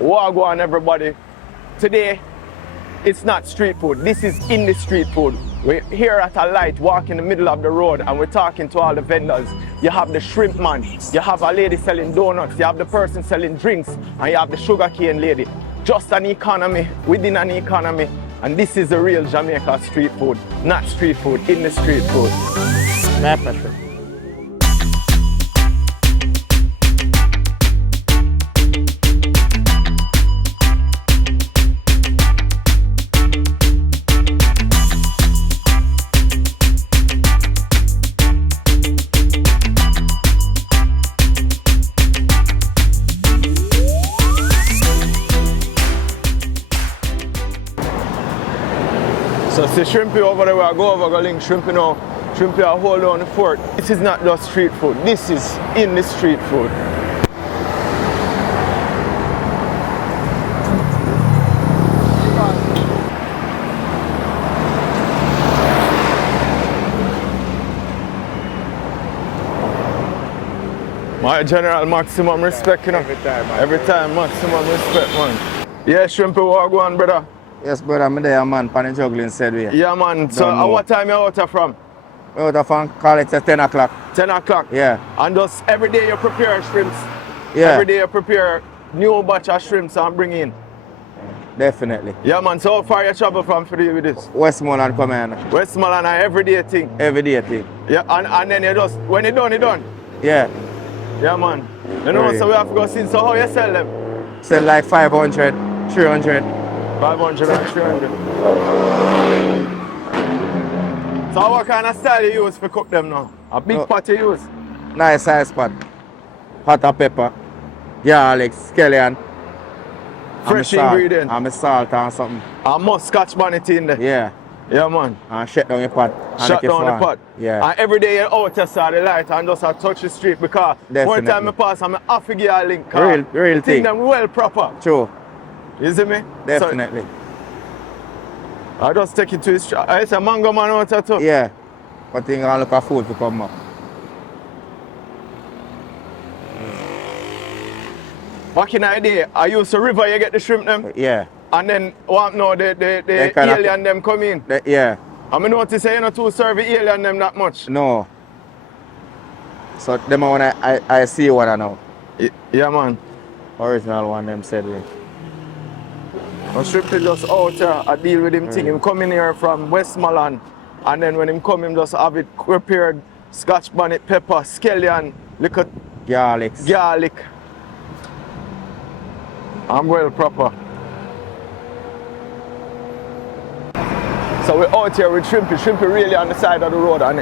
Wha Gwann, everybody. Today, it's not street food. This is in the street food. We're here at a light, walking in the middle of the road, and we're talking to all the vendors. You have the shrimp man, you have a lady selling donuts, you have the person selling drinks, and you have the sugarcane lady. Just an economy within an economy. And this is the real Jamaica street food, not street food, in the street food. My pleasure. So see Shrimpy over there, I go over, go link Shrimpy now. Shrimpy I hold on the fort. This is not just street food, this is in the street food. My general maximum respect, you know. Every time maximum respect, man. Yeah, Shrimpy, Wha Gwann, brother. Yes, brother, I'm there, man, pan the juggling said we. Yeah, man. So, what time you out from? Out of from call it at 10 o'clock. 10 o'clock? Yeah. And just every day you prepare shrimps? Yeah. Every day you prepare new batch of shrimps and bring in? Definitely. Yeah, man. So, how far you travel from for with this? Westmoreland come here. Westmoreland, an everyday thing? Everyday thing. Yeah, and then you just, when it's done, it's done? Yeah. Yeah, man. You know, so we have to go see. So, how you sell them? Sell like 500, 300. 500 and 300. So what kind of style you use for cook them now? A big pot you use? Nice size pot. Hot and pepper. Garlic, scallion. Fresh ingredient. And salt and something. And must scotch bonnet in there? Yeah. Yeah, man. And shut down your pot. Shut down the pot? Yeah. And every day you're out there the light and just touch the street because one time I pass and I have to give a link. Real thing. them well proper. True. You see me? Definitely. So, I just take it to his shop. It's a mango man out there too? Yeah. But thing I look for food to come up. Back in the day, I used to river you get the shrimp them. Yeah. And then what now the alien them come in. Yeah. I mean notice you not too serve the alien them that much. No. So them one I see one I know. Yeah, man. Original one them said we. Shrimpy just out here, I deal with him thing. Him coming here from Westmoreland, and then when him come, him just have it prepared, scotch bonnet, pepper, scallion, little garlic. I'm well proper. So we're out here with Shrimpy. Shrimpy really on the side of the road, and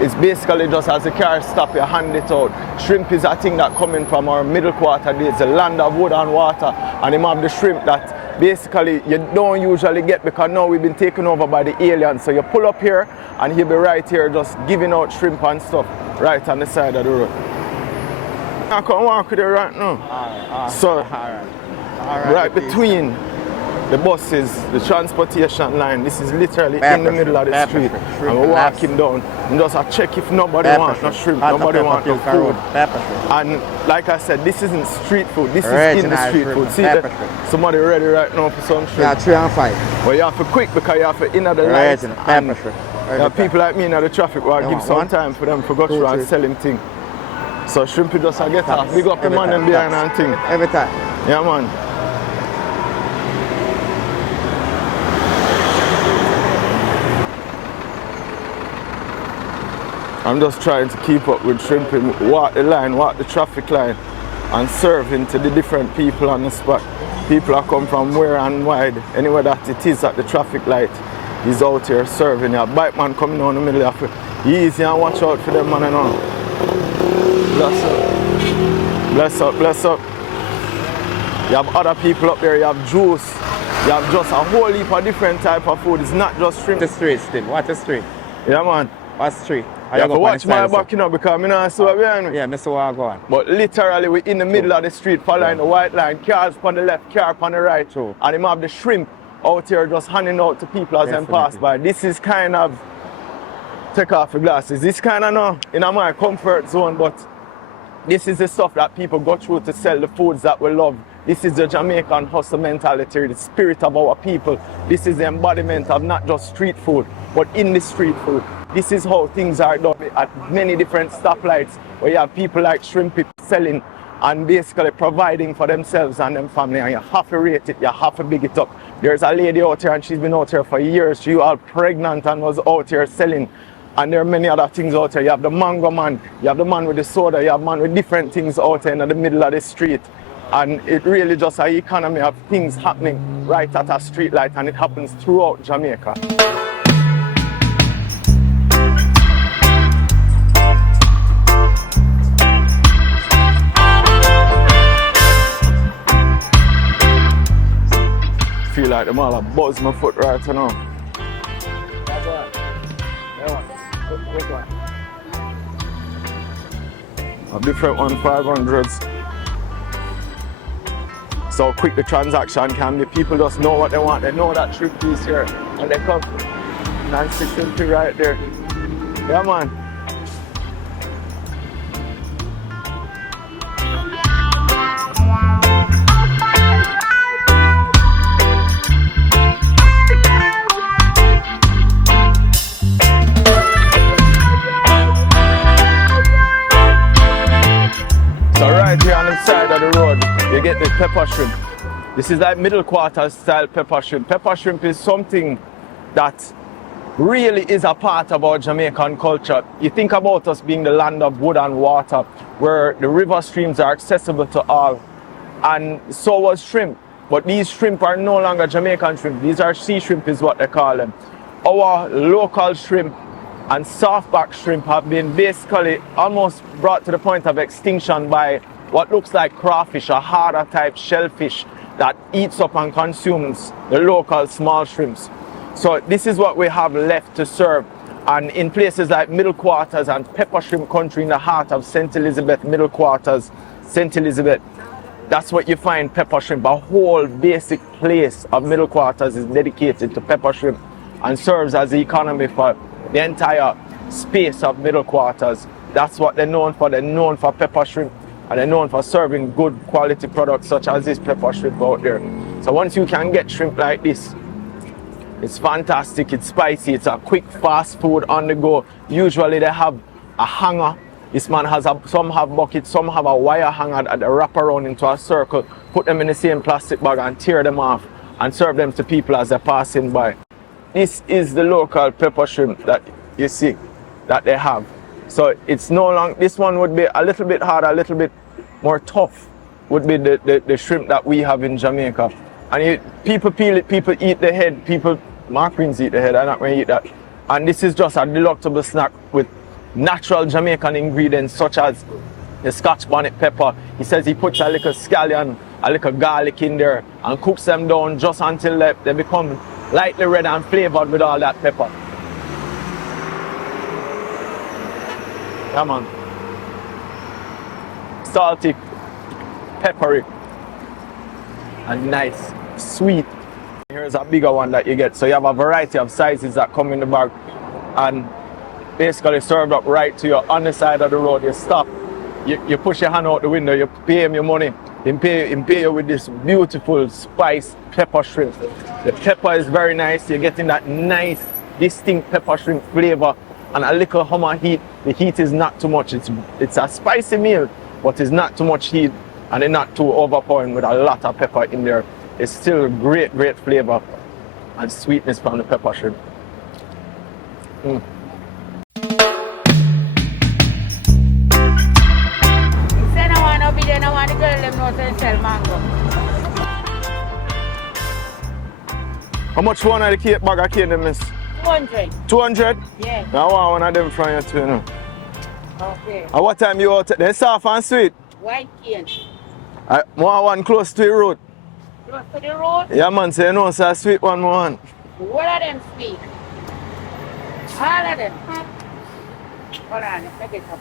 it's basically just as the car stop, you hand it out. Shrimp is a thing that coming from our middle quarter days, the land of wood and water, and him have the shrimp that basically you don't usually get because now we've been taken over by the aliens. So you pull up here and he'll be right here just giving out shrimp and stuff right on the side of the road. I can walk with you right now. So right between the buses, the transportation line, this is literally in the middle of the street. And we're walking down and just check if nobody wants no shrimp, nobody wants no food. And like I said, this isn't street food, this is in the street food. See, somebody ready right now for some shrimp. Yeah, 3 and 5. But you have to quick because you have to enter the lights. And there are people like me in the traffic who give some time for them to go through and sell him things. So Shrimpy just get off, big up the man them behind and thing. Every time. Yeah, man. I'm just trying to keep up with Shrimpy, walk the line, walk the traffic line, and serving to the different people on the spot. People are come from where and wide, anywhere that it is at the traffic light. He's out here serving. A bike man coming down the middle of it. Easy and watch out for them man and all. Bless up. Bless up, bless up. You have other people up there, you have juice. You have just a whole heap of different type of food. It's not just shrimp. What a street still? What a street? Yeah, man. What street? You have to watch my back, you know, because I'm not so behind me. Yeah, Mr. Wha Gwann. But literally, we're in the middle of the street, following the white line. Cars on the left, car on the right. True. And him have the shrimp out here just handing out to people as them pass by. This is kind of, take off your glasses. This kind of no in my comfort zone, but This is the stuff that people go through to sell the foods that we love. This is the Jamaican hustle mentality, the spirit of our people. This is the embodiment of not just street food, but in the street food. This is how things are done at many different stoplights, where you have people like Shrimpy selling and basically providing for themselves and their family, and you have to rate it, you have to big it up. There's a lady out here and she's been out here for years. She was pregnant and was out here selling. And there are many other things out here. You have the mango man, you have the man with the soda, you have man with different things out here in the middle of the street. And it really just an economy of things happening right at a street light, and it happens throughout Jamaica. Feel like them all are buzz my foot right now. That's one. That one. Which one? A different one, 500s. So quick the transaction can be. People just know what they want. They know that Shrimpy is here, and they come. Nancy Shrimpy right there. Yeah, man. So right here on the side of the road, you get the pepper shrimp. This is like middle quarter style pepper shrimp. Pepper shrimp is something that really is a part of our Jamaican culture. You think about us being the land of wood and water, where the river streams are accessible to all. And so was shrimp. But these shrimp are no longer Jamaican shrimp. These are sea shrimp is what they call them. Our local shrimp and softback shrimp have been basically almost brought to the point of extinction by what looks like crawfish, a harder type shellfish that eats up and consumes the local small shrimps. So this is what we have left to serve. And in places like Middle Quarters and Pepper Shrimp Country in the heart of St. Elizabeth, Middle Quarters, St. Elizabeth, that's what you find pepper shrimp. A whole basic place of Middle Quarters is dedicated to pepper shrimp and serves as the economy for the entire space of Middle Quarters. That's what they're known for. They're known for pepper shrimp, and they're known for serving good quality products such as this pepper shrimp out there. So once you can get shrimp like this, it's fantastic, it's spicy, it's a quick fast food on the go. Usually they have a hanger. This man has some have buckets, some have a wire hanger that they wrap around into a circle, put them in the same plastic bag and tear them off and serve them to people as they're passing by. This is the local pepper shrimp that you see that they have. So it's no long, this one would be a little bit harder, a little bit more tough would be the shrimp that we have in Jamaica. And people peel it, people eat the head, people, Marqueens eat the head, I'm not going to eat that. And this is just a delectable snack with natural Jamaican ingredients such as the Scotch bonnet pepper. He says he puts a little scallion, a little garlic in there and cooks them down just until they become lightly red and flavored with all that pepper. Yeah, man. Salty, peppery, and nice, sweet. Here's a bigger one that you get. So you have a variety of sizes that come in the bag and basically served up right to you on the side of the road. You stop, you push your hand out the window, you pay him your money, he pay you with this beautiful spiced pepper shrimp. The pepper is very nice. You're getting that nice, distinct pepper shrimp flavor and a little hum of heat. The heat is not too much. It's a spicy meal, but it's not too much heat and it's not too overpowering with a lot of pepper in there. It's still great, great flavor and sweetness from the pepper shrimp. Mm. I want to girl them know to sell mango. How much one of the cake bag of cake them is? 200. 200? Yeah. I want one of them from you too, you know. Okay. At what time you out? They're soft and sweet. White cake. I want one close to the road. Close to the road? Yeah, man, so you know, so a sweet one more one. What are them sweet? All of them. Hold on, let me get up.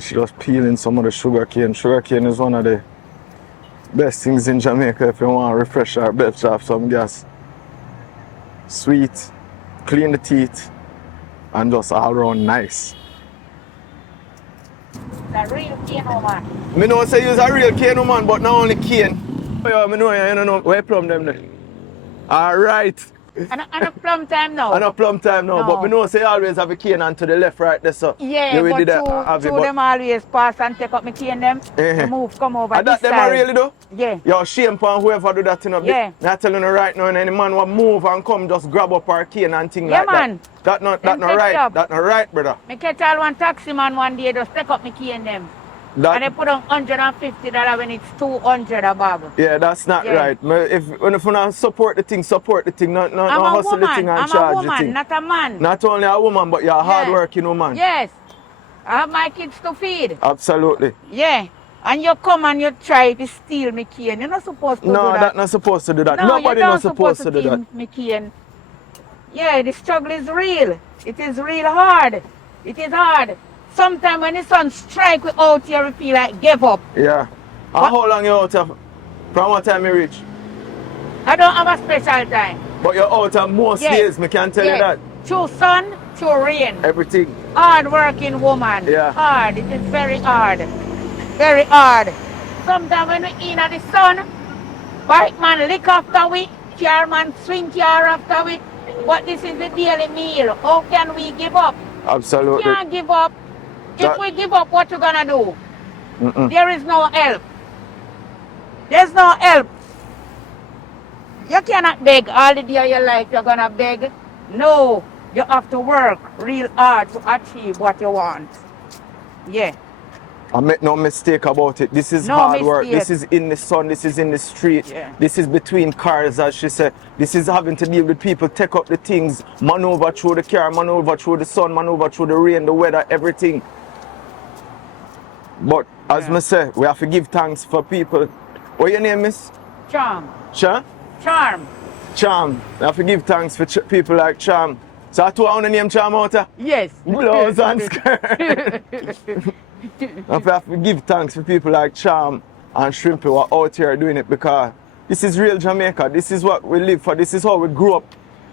She just peeling some of the sugar cane. Sugar cane is one of the best things in Jamaica if you want to refresh our belch off some gas. Sweet, clean the teeth, and just all around nice. The real cane, man. Me know say you's a real cane woman, but not only cane. Oh, yeah, me know you don't know where plum them there. Alright. And a plum time now. I know plum time now, No. but me know say you always have a cane and to the left right there, so. Yeah, we but did have it, two them always pass and take up my cane them. Eh-heh. Move, come over And that this them are side. really do? Yeah. Yo, shame for whoever do that, you know. Yeah. I'm telling you right now, any man will move and come just grab up our cane and thing Yeah, like man. that. That Them not take right. up. That not right, brother. Me catch all one taxi man one day just take up my cane them. And they That, put on $150 when it's $200 a bag. yeah, that's not Yeah. right. When if you not support the thing, not I'm a hustle the thing woman. and I'm a charge the woman, thing. not a man. Not only a woman, but you're a hard-working woman. Yes. I have my kids to feed. Absolutely. Yeah. And you come and you try to steal me cane. You're not supposed to do No, that. that's not supposed to do that. No, Nobody you're not supposed to do steal that. me cane. Yeah, the struggle is real. It is real hard. It is hard. Sometimes when the sun strike we out here, we feel like give up. Yeah. And What? how long you out of? From what time you reach? I don't have a special time. But you're out of most Yes. days, me can tell you that. Through sun, through rain. Everything. Hard working woman. Yeah. Hard. It is very hard. Very hard. Sometimes when we in at the sun, bike man lick after we, car man swing car after we. But this is the daily meal. How can we give up? Absolutely. Can't give up. If That- we give up, what you gonna do? Mm-mm. There is no help. There's no help. You cannot beg all the day of your life. You're gonna beg. No, you have to work real hard to achieve what you want. Yeah. I make no mistake about it. This is No hard work. mistake. This is in the sun. This is in the street. Yeah. This is between cars, as she said. This is having to deal with people, take up the things, maneuver through the car, maneuver through the sun, maneuver through the rain, the weather, everything. But as Yeah. me say, we have to give thanks for people. What your name is? Charm. Cha? Charm. Charm. We have to give thanks for people like Charm. So I told her name Charm out there. Yes. Blouse and skirt. And we have to give thanks for people like Cham and Shrimpy who are out here doing it, because this is real Jamaica. This is what we live for. This is how we grew up.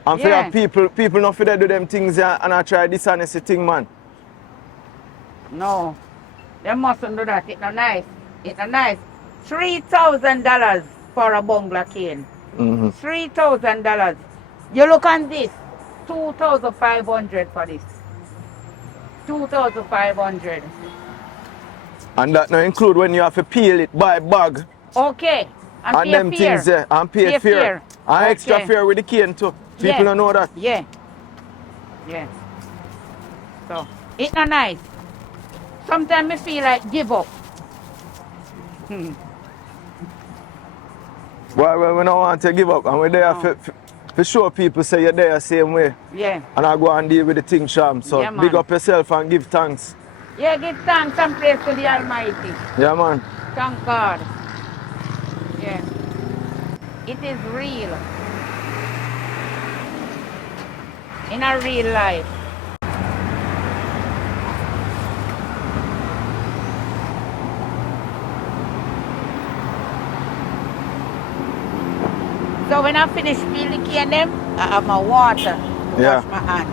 And for Yeah. that people not for they do them things here and I try dishonesty thing, man. No. They mustn't do that. It's not nice. It's not nice. $3,000 for a bungalow cane. Mm-hmm. $3,000. You look on this. 2,500 for this. 2,500. And that now include when you have to peel it by bag Okay. and pay them fare. things there and pay Pay fare. fare. And extra Okay. fare with the cane too. People Yeah. don't know that. Yeah. Yeah. So, it's not nice. Sometimes I feel like give up. Why we don't want to give up and we're there No. for show people say you're there the same way. Yeah. And I go and deal with the thing, Sham. So Yeah, big man. up yourself and give thanks. Yeah, give thanks and praise to the Almighty. Yeah, man. Thank God. Yeah. It is real. In a real life. So when I finish peeling them, I have my water. Yeah. Wash my hand.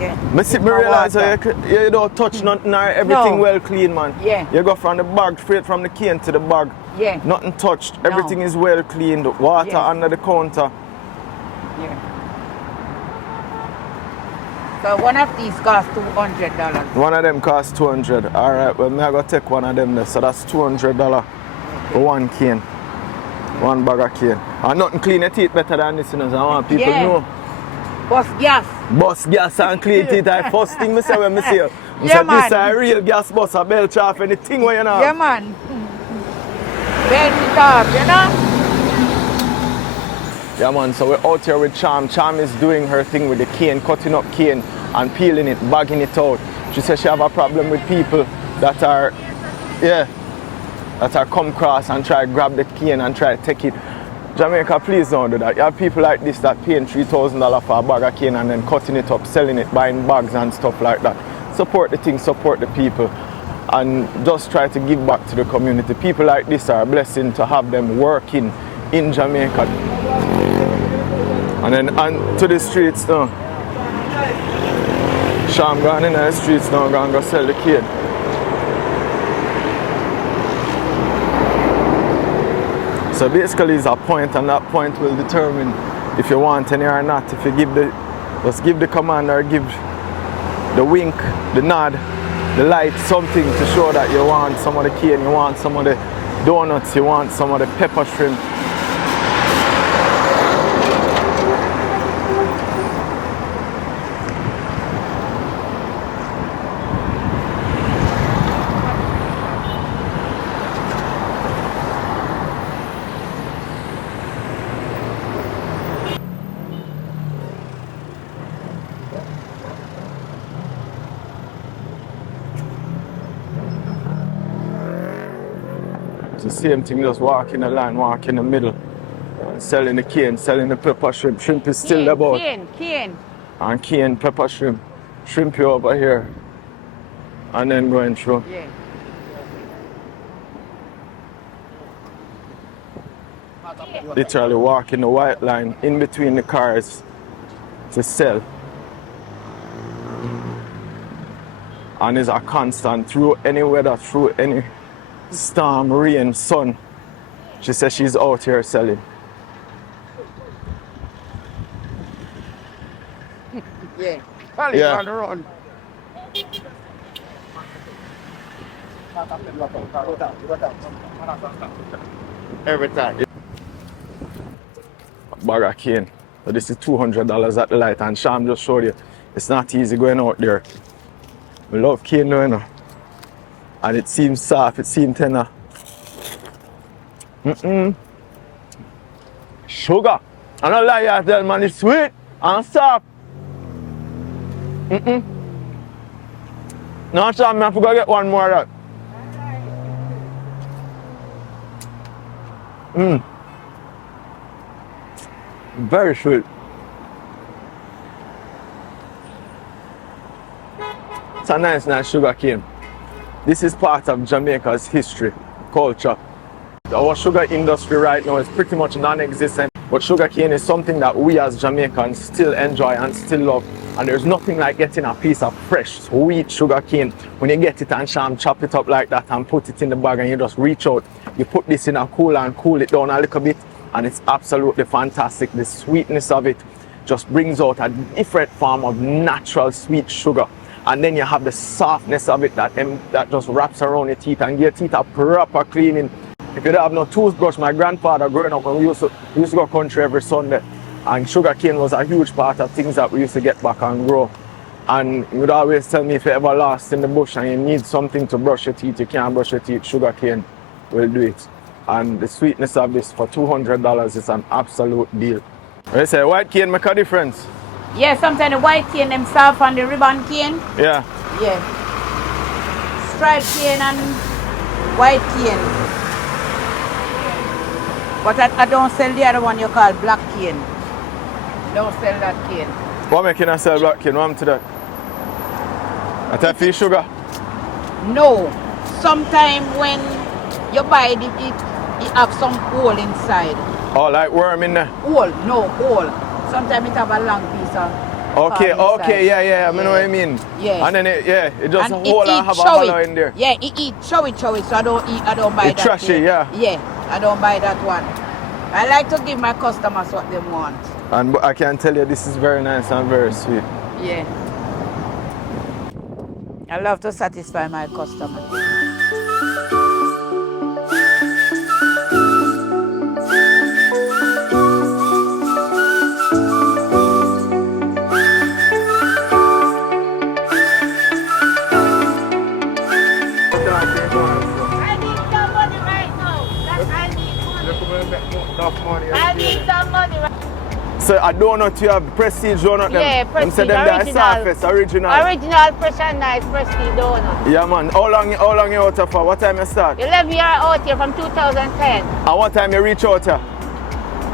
Yeah. Me see, me My realize water. you don't touch nothing or everything No. well clean, man. Yeah. You go from the bag straight from the cane to the bag. Yeah. Nothing touched. No. Everything is well cleaned. Water Yes. under the counter. Yeah. So one of these costs $200. One of them costs 200. Alright, well me I gotta take one of them there. So that's $200 for one cane. One bag of cane. And nothing clean your teeth better than this, you know. So I want people Yeah. to know. Bus gas. Bus gas and clean teeth. I first thing me say when me see you. Me Yeah, say this is man. a real gas bus, a belch off anything where you know. Yeah, man. Belt it up, you know? Yeah, man, so we're out here with Cham. Cham is doing her thing with the cane, cutting up cane and peeling it, bagging it out. She says she have a problem with people that are, that are come across and try to grab the cane and try to take it. Jamaica, please don't do that. You have people like this that paying $3,000 for a bag of cane and then cutting it up, selling it, buying bags and stuff like that. Support the thing, support the people. and just try to give back to the community. People like this are a blessing to have them working in Jamaica. And then on to the streets now. Sham gone in the streets now, gonna go sell the cane. So basically it's a point, and that point will determine if you want any or not. If you just give the command or give the wink, the nod, the light, something to show that you want some of the cane, you want some of the donuts, you want some of the pepper shrimp. The same thing, just walk in the line, walk in the middle, selling the cane, selling the pepper shrimp. Shrimp is still about. Cane. And cane, pepper shrimp. Shrimpy over here. And then going through. Yeah. Literally walking the white line in between the cars to sell. And it's a constant through any weather, through any storm, rain, sun. She says she's out here selling. Yeah. Yeah. On the run. Every time. Bag of cane. So this is $200 at the light, and Sham just showed you it's not easy going out there. We love cane though, you know. And it seems soft, it seems tender. Sugar. I don't lie, I tell man, it's sweet and soft. No, Sham, I have to go get one more of that. Very sweet. It's a nice sugar cane. This is part of Jamaica's history, culture. Our sugar industry right now is pretty much non-existent, but sugar cane is something that we as Jamaicans still enjoy and still love. And there's nothing like getting a piece of fresh, sweet sugar cane. When you get it and Sham chop it up like that and put it in the bag and you just reach out, you put this in a cooler and cool it down a little bit, and it's absolutely fantastic. The sweetness of it just brings out a different form of natural sweet sugar. And then you have the softness of it that just wraps around your teeth and give your teeth a proper cleaning. If you don't have no toothbrush, my grandfather growing up, we used to go country every Sunday, and sugar cane was a huge part of things that we used to get back and grow. And he would always tell me, if you're ever lost in the bush and you need something to brush your teeth, you can't brush your teeth, sugar cane will do it. And the sweetness of this for $200 is an absolute deal. You say white cane make a difference? Yeah, sometimes the white cane them soft and the ribbon cane. Yeah. Yeah. Striped cane and white cane. But I don't sell the other one you call black cane. Don't sell that cane. What make you not sell black cane? What happened to that? I tell you sugar? No. Sometimes when you buy it have some hole inside. Oh, like worm in there? Hole, no, hole. Sometimes it have a long piece of okay, yeah, I know what I mean. Yeah. And then it just and hold and have a hollow in there. Yeah, it eat show it, so I don't buy that. Trashy, yeah. Yeah, I don't buy that one. I like to give my customers what they want. And I can tell you this is very nice and very sweet. Yeah. I love to satisfy my customers. I need some money. So a donut you have prestige donut them? Yeah, prestige, them say them original. Original, fresh and nice, prestige donut. Yeah man, how long you out here for? What time you start? 11 years out here from 2010. And what time you reach out here?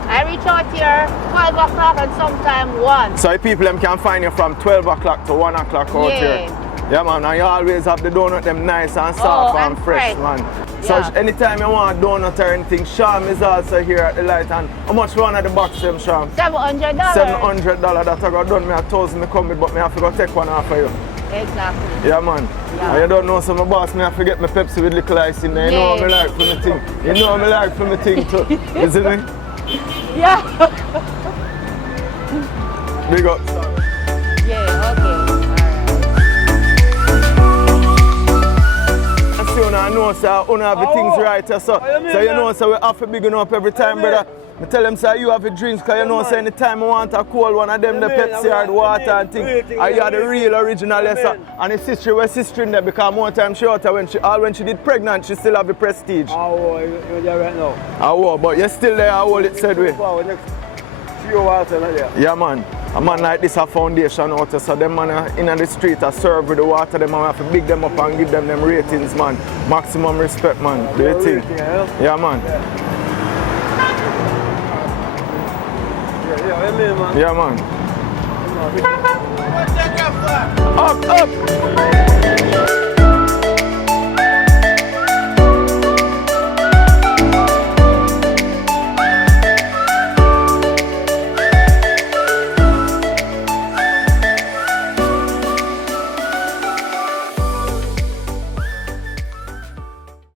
I reach out here 12 o'clock and sometime 1. So people them can find you from 12 o'clock to 1 o'clock out here. Yeah, man, and you always have the donut them nice and soft and fresh, man. So Yeah. anytime you want a donut or anything, Sham is also here at the light. And how much one at the box, them, Sham? $700. $700 that I got done. Me 1,000 me come with, but me have to go take one off for you. Exactly. Yeah, man. Yeah. And you don't know, so my boss, me have to get my Pepsi with little ice in there. You know what me like for my thing. You know what me like for my thing too. You see me? Yeah. Big up. Yeah, okay. I see I know, sir, you have the things right, so you know, so we have to big up every time, brother. I tell them, sir, you have the drinks, because you know, so anytime I want a cold one of them, the Pepsi or the water and things, and you are the real original, yes, sir. And his sister was sister in there, because more time she out, when she did pregnant, she still have the prestige. Oh, you're there right now. Oh, but you're still there, how old it said we. Yeah, man. A man like this a foundation out there, so them man in the street are serve with the water, them man have to big them up and give them ratings, man. Maximum respect, man. Do you think? Yeah, man. Yeah, man. Up, up!